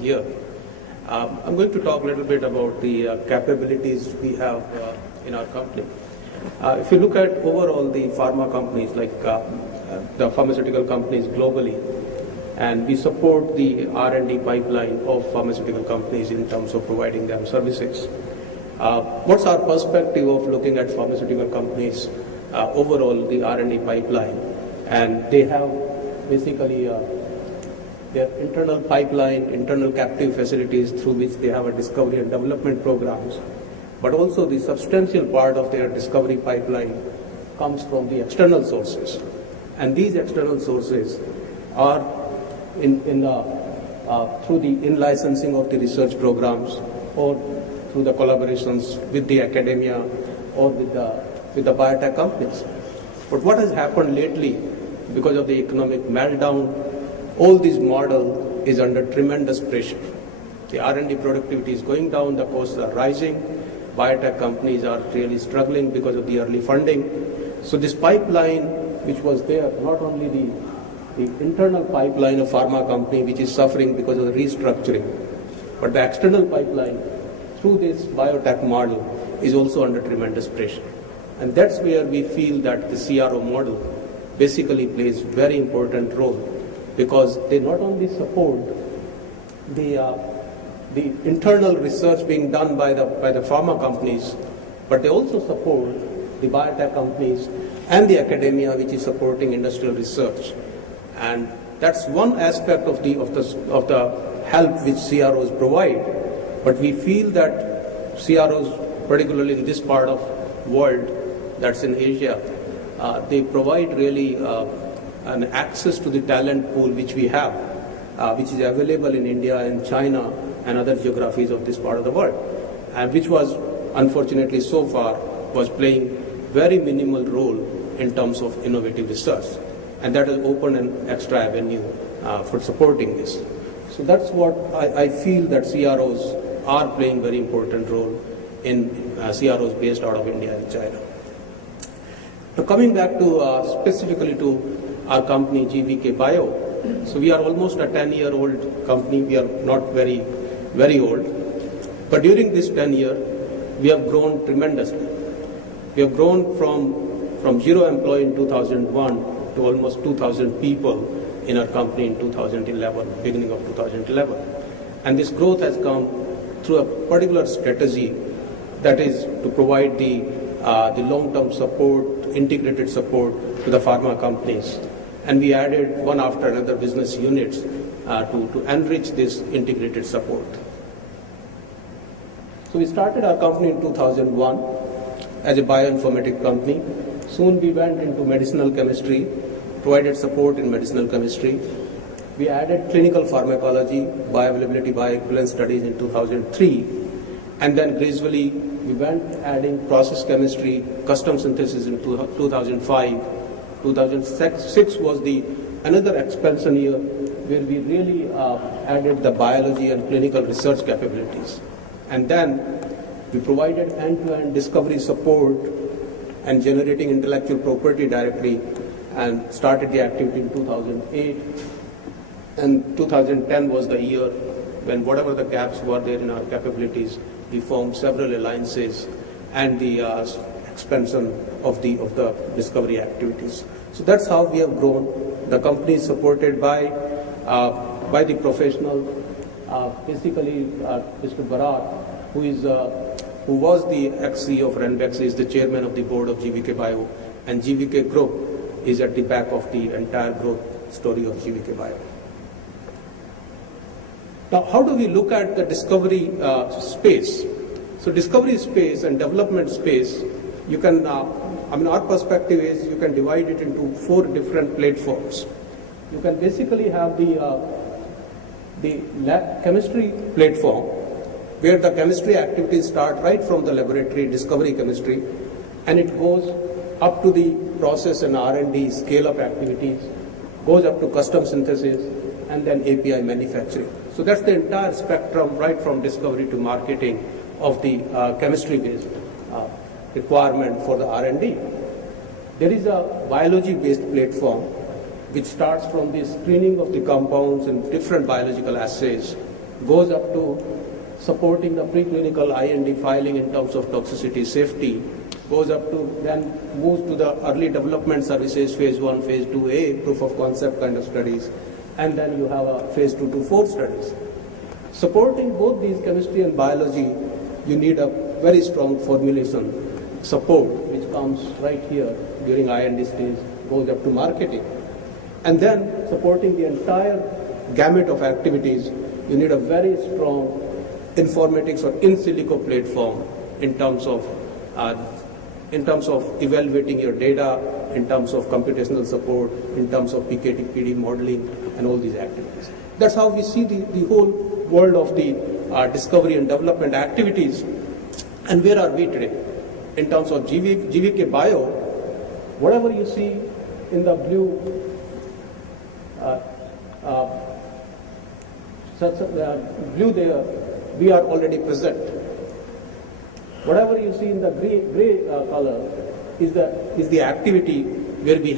Here. I'm going to talk a little bit about the capabilities we have in our company. If you look at overall the pharma companies, like the pharmaceutical companies globally, and we support the R&D pipeline of pharmaceutical companies in terms of providing them services. What's our perspective of looking at pharmaceutical companies overall, the R&D pipeline? And they have basically their internal pipeline, internal captive facilities through which they have a discovery and development programs. But also the substantial part of their discovery pipeline comes from the external sources. And these external sources are through the in-licensing of the research programs or through the collaborations with the academia or with the biotech companies. But what has happened lately, because of the economic meltdown, all this model is under tremendous pressure. The R&D productivity is going down, the costs are rising, biotech companies are really struggling because of the early funding. So this pipeline which was there, not only the internal pipeline of pharma company which is suffering because of the restructuring, but the external pipeline through this biotech model is also under tremendous pressure. And that's where we feel that the CRO model basically plays very important role, because they not only support the internal research being done by the pharma companies, but they also support the biotech companies and the academia which is supporting industrial research. And that's one aspect of the help which CROs provide. But we feel that CROs, particularly in this part of world, that's in Asia, they provide really an access to the talent pool which we have, which is available in India and China and other geographies of this part of the world, and which was unfortunately so far was playing very minimal role in terms of innovative research, and that has opened an extra avenue for supporting this. So that's what I feel that CROs are playing very important role in CROs based out of India and China. Now coming back to specifically to our company GVK Bio. So we are almost a 10-year-old company. We are not very, very old. But during this 10 year, we have grown tremendously. We have grown from 0 employee in 2001 to almost 2,000 people in our company in 2011, beginning of 2011. And this growth has come through a particular strategy, that is to provide the long-term support, integrated support to the pharma companies. And we added one after another business units to enrich this integrated support. So we started our company in 2001 as a bioinformatics company. Soon we went into medicinal chemistry, provided support in medicinal chemistry. We added clinical pharmacology, bioavailability, bioequivalence studies in 2003. And then gradually we went adding process chemistry, custom synthesis in 2005. 2006 was another expansion year where we really added the biology and clinical research capabilities. And then we provided end-to-end discovery support and generating intellectual property directly, and started the activity in 2008. And 2010 was the year when whatever the gaps were there in our capabilities, we formed several alliances and the expansion of the discovery activities. So that's how we have grown. The company is supported by the professional, basically Mr. Barat, who was the ex-CEO of Ranbaxy, is the chairman of the board of GVK Bio, and GVK Group is at the back of the entire growth story of GVK Bio. Now, how do we look at the discovery space? So discovery space and development space, you can, our perspective is you can divide it into 4 different platforms. You can basically have the lab chemistry platform, where the chemistry activities start right from the laboratory discovery chemistry, and it goes up to the process and R&D scale-up activities, goes up to custom synthesis, and then API manufacturing. So that's the entire spectrum, right from discovery to marketing of the chemistry-based requirement for the R&D. There is a biology-based platform which starts from the screening of the compounds and different biological assays goes up to supporting the preclinical IND filing in terms of toxicity safety, goes up to then moves to the early development services, phase 1, phase 2A, proof of concept kind of studies, and then you have a phase 2 to 4 studies. Supporting both these chemistry and biology, you need a very strong formulation support, which comes right here during IND stage, goes up to marketing. And then supporting the entire gamut of activities, you need a very strong informatics or in silico platform in terms of evaluating your data, in terms of computational support, in terms of PKT/PD modeling, and all these activities. That's how we see the whole world of the discovery and development activities. And where are we today? In terms of GVK Bio, whatever you see in the blue, blue there, we are already present. Whatever you see in the gray color is the activity where we have